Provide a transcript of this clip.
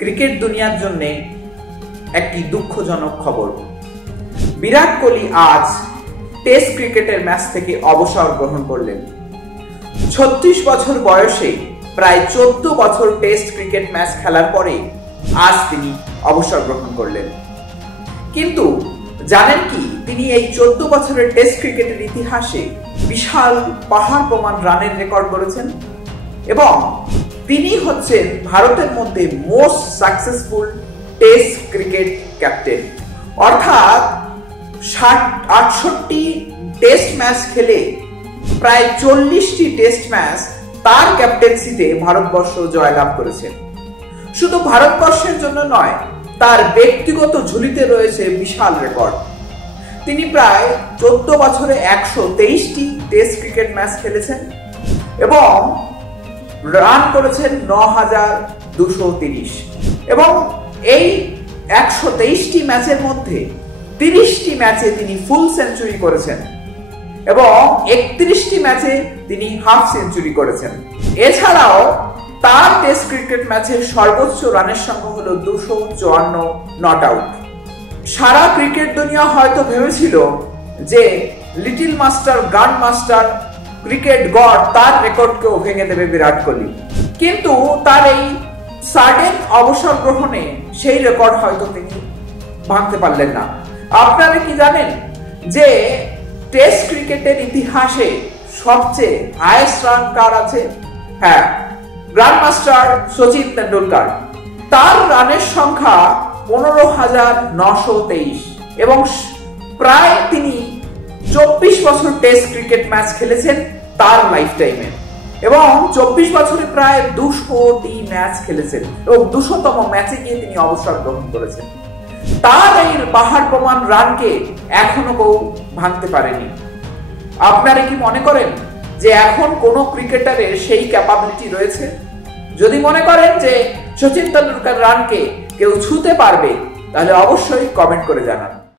Cricket দুনিয়ার জন্য একটি দুঃখজনক খবর। বিরাট কোহলি আজ টেস্ট ক্রিকেটের ম্যাচ থেকে অবসর গ্রহণ করলেন। 36 বছর বয়সে প্রায় 14 বছর টেস্ট ক্রিকেট ম্যাচ খেলার পরে আজ তিনি অবসর গ্রহণ করলেন। কিন্তু জানেন কি, তিনি এই 14 বছরের টেস্ট ক্রিকেটের ইতিহাসে বিশাল পাহাড় প্রমাণ রানের রেকর্ড গড়েছেন এবং তিনি হচ্ছেন ভারতের মধ্যে most successful test cricket captain. অর্থাৎ 68টি টেস্ট ম্যাচ খেলে প্রায় 40টি টেস্ট ম্যাচ তার ক্যাপ্টেন্সিতে ভারতবর্ষ জয়লাভ করেছে। শুধু ভারতবর্ষের জন্য নয়, তার ব্যক্তিগত ঝুলিতে রয়েছে বিশাল রেকর্ড। তিনি প্রায় 14 বছরে 123টি টেস্ট ক্রিকেট ম্যাচ খেলেছেন এবং রান করেছেন 9230 এবং এই 123টি ম্যাচের মধ্যে 30টি ম্যাচে তিনি ফুল সেঞ্চুরি করেছেন এবং 31টি ম্যাচে তিনি হাফ সেঞ্চুরি করেছেন। এছাড়াও তার টেস্ট ক্রিকেট ম্যাচের সর্বোচ্চ রানের সংখ্যা হলো 254 নট আউট। সারা ক্রিকেট দুনিয়া হয়তো ভেবেছিল যে little master, grand master, cricket god তার রেকর্ডকেও ভেঙে দেবে বিরাট কোহলি, কিন্তু তার এই সাডেন অবসর গ্রহণে সেই রেকর্ড হয়তো তিনি ভাঙতে পারলেন না। আপনারা কি জানেন যে টেস্ট ক্রিকেটের ইতিহাসে সবচেয়ে হাইয়েস্ট রান কার আছে? হ্যাঁ, গ্র্যান্ড মাস্টার সচিন তেন্ডুলকার। তার রানের সংখ্যা 15,923 এবং প্রায় তিনি 24 বছর টেস্ট ক্রিকেট ম্যাচ খেলেছেন তার লাইফ টাইমে এবং 24 বছরে প্রায় 200টি ম্যাচ খেলেছেন এবং 200তম ম্যাচে গিয়ে তিনি অবসর গ্রহণ করেছেন। তার এই পাহাড় প্রমাণ রানকে এখনো কেউ ভাঙতে পারেনি। আপনারা কি মনে করেন যে এখন কোন ক্রিকেটারের সেই ক্যাপাবিলিটি রয়েছে? যদি মনে করেন যে সচিন তেন্ডুলকার রানকে কেউ ছুঁতে পারবে, তাহলে অবশ্যই কমেন্ট করে জানান।